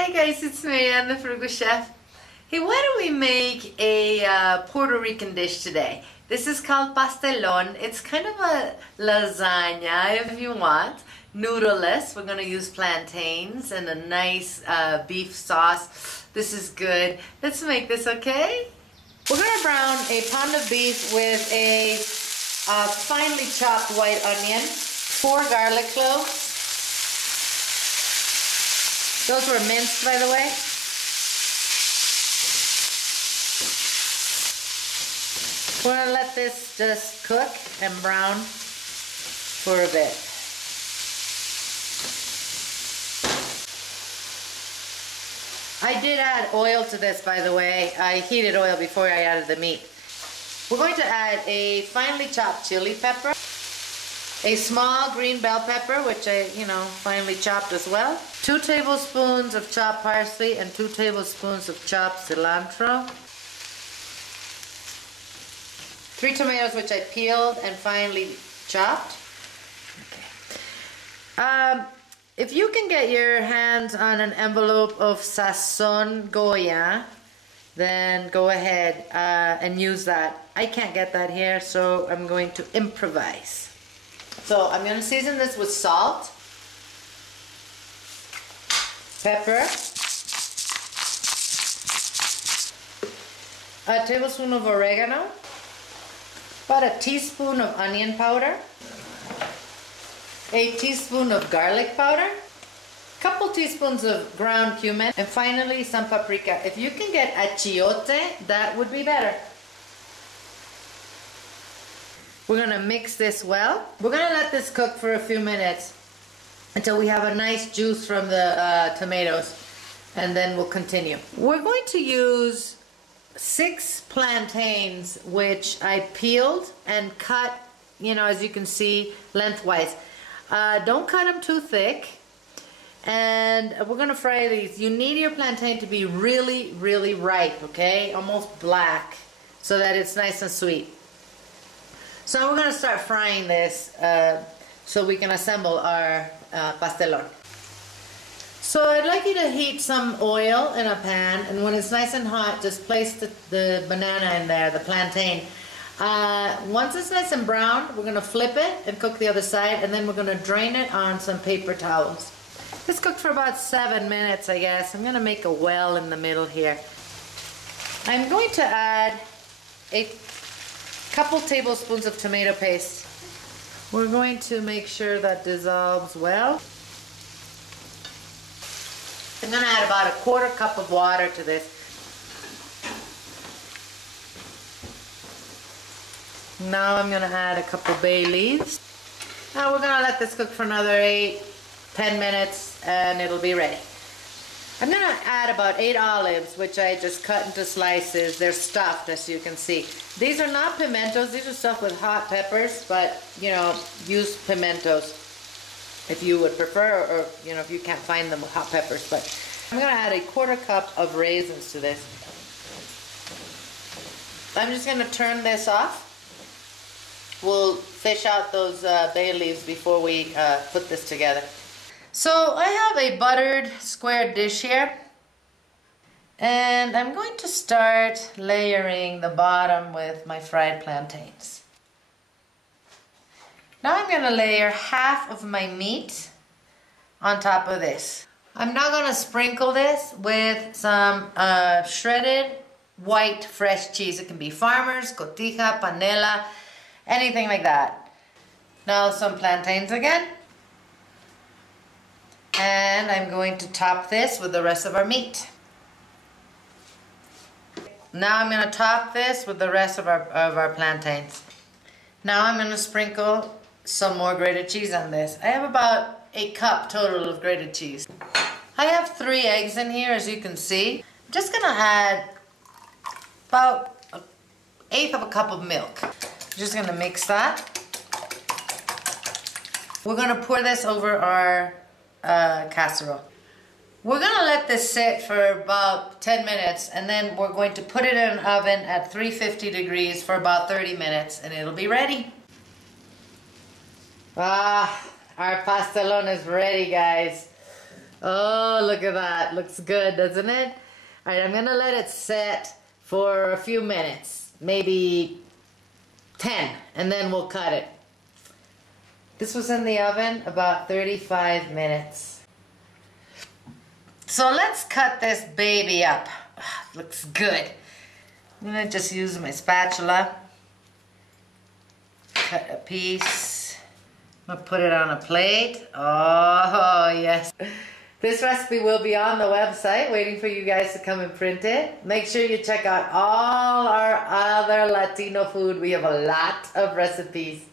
Hi guys, it's Marianne, the Frugal Chef. Hey, why don't we make a Puerto Rican dish today? This is called Pastelon. It's kind of a lasagna if you want. Noodleless. We're going to use plantains and a nice beef sauce. This is good. Let's make this, okay? We're going to brown a pound of beef with a finely chopped white onion, 4 garlic cloves. Those were minced, by the way. We're going to let this just cook and brown for a bit. I did add oil to this, by the way. I heated oil before I added the meat. We're going to add a finely chopped chili pepper, a small green bell pepper, which I, finely chopped as well, 2 tablespoons of chopped parsley and 2 tablespoons of chopped cilantro, 3 tomatoes which I peeled and finely chopped. Okay. If you can get your hands on an envelope of Sazon Goya, then go ahead and use that. I can't get that here, so I'm going to improvise. So I'm going to season this with salt, pepper, a tablespoon of oregano, about a teaspoon of onion powder, a teaspoon of garlic powder, a couple teaspoons of ground cumin, and finally some paprika. If you can get achiote, that would be better. We're going to mix this well. We're going to let this cook for a few minutes until we have a nice juice from the tomatoes, and then we'll continue. We're going to use 6 plantains, which I peeled and cut, as you can see, lengthwise. Don't cut them too thick. And we're going to fry these. You need your plantain to be really, really ripe, okay? Almost black, so that it's nice and sweet. So we're going to start frying this so we can assemble our pastelon. So I'd like you to heat some oil in a pan, and when it's nice and hot, just place the banana in there, the plantain. Once it's nice and brown, we're going to flip it and cook the other side, and then we're going to drain it on some paper towels. This cooked for about 7 minutes, I guess. I'm going to make a well in the middle here. I'm going to add a couple tablespoons of tomato paste. We're going to make sure that dissolves well. I'm going to add about a 1/4 cup of water to this. Now I'm going to add a couple bay leaves. Now we're going to let this cook for another 8-10 minutes and it'll be ready. I'm going to add about 8 olives, which I just cut into slices. They're stuffed, as you can see. These are not pimentos. These are stuffed with hot peppers, but, use pimentos if you would prefer, or, if you can't find them with hot peppers. But I'm going to add a 1/4 cup of raisins to this. I'm just going to turn this off. We'll fish out those bay leaves before we put this together. So I have a buttered square dish here, and I'm going to start layering the bottom with my fried plantains. Now I'm going to layer half of my meat on top of this. I'm now going to sprinkle this with some shredded white fresh cheese. It can be Farmer's, Cotija, Panela, anything like that. Now some plantains again. And I'm going to top this with the rest of our meat. Now I'm going to top this with the rest of our plantains. Now I'm going to sprinkle some more grated cheese on this. I have about a cup total of grated cheese. I have 3 eggs in here, as you can see. I'm just going to add about 1/8 of a cup of milk. I'm just going to mix that. We're going to pour this over our casserole. We're going to let this sit for about 10 minutes, and then we're going to put it in an oven at 350 degrees for about 30 minutes, and it'll be ready. Our pastelon is ready, guys. Oh, look at that. Looks good, doesn't it? All right, I'm gonna let it set for a few minutes, maybe 10, and then we'll cut it. This was in the oven about 35 minutes. So let's cut this baby up. Looks good. I'm gonna just use my spatula. Cut a piece. I'm gonna put it on a plate. Oh, yes. This recipe will be on the website, waiting for you guys to come and print it. Make sure you check out all our other Latino food. We have a lot of recipes.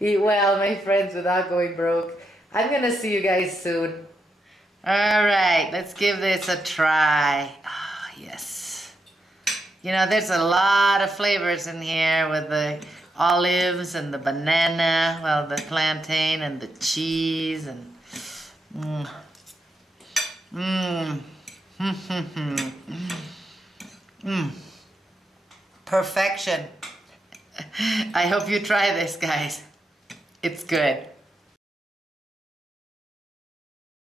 Eat well, my friends, without going broke. I'm gonna see you guys soon. All right, let's give this a try. Oh, yes. You know, there's a lot of flavors in here with the olives and the banana, well, the plantain and the cheese and perfection. I hope you try this, guys. It's good.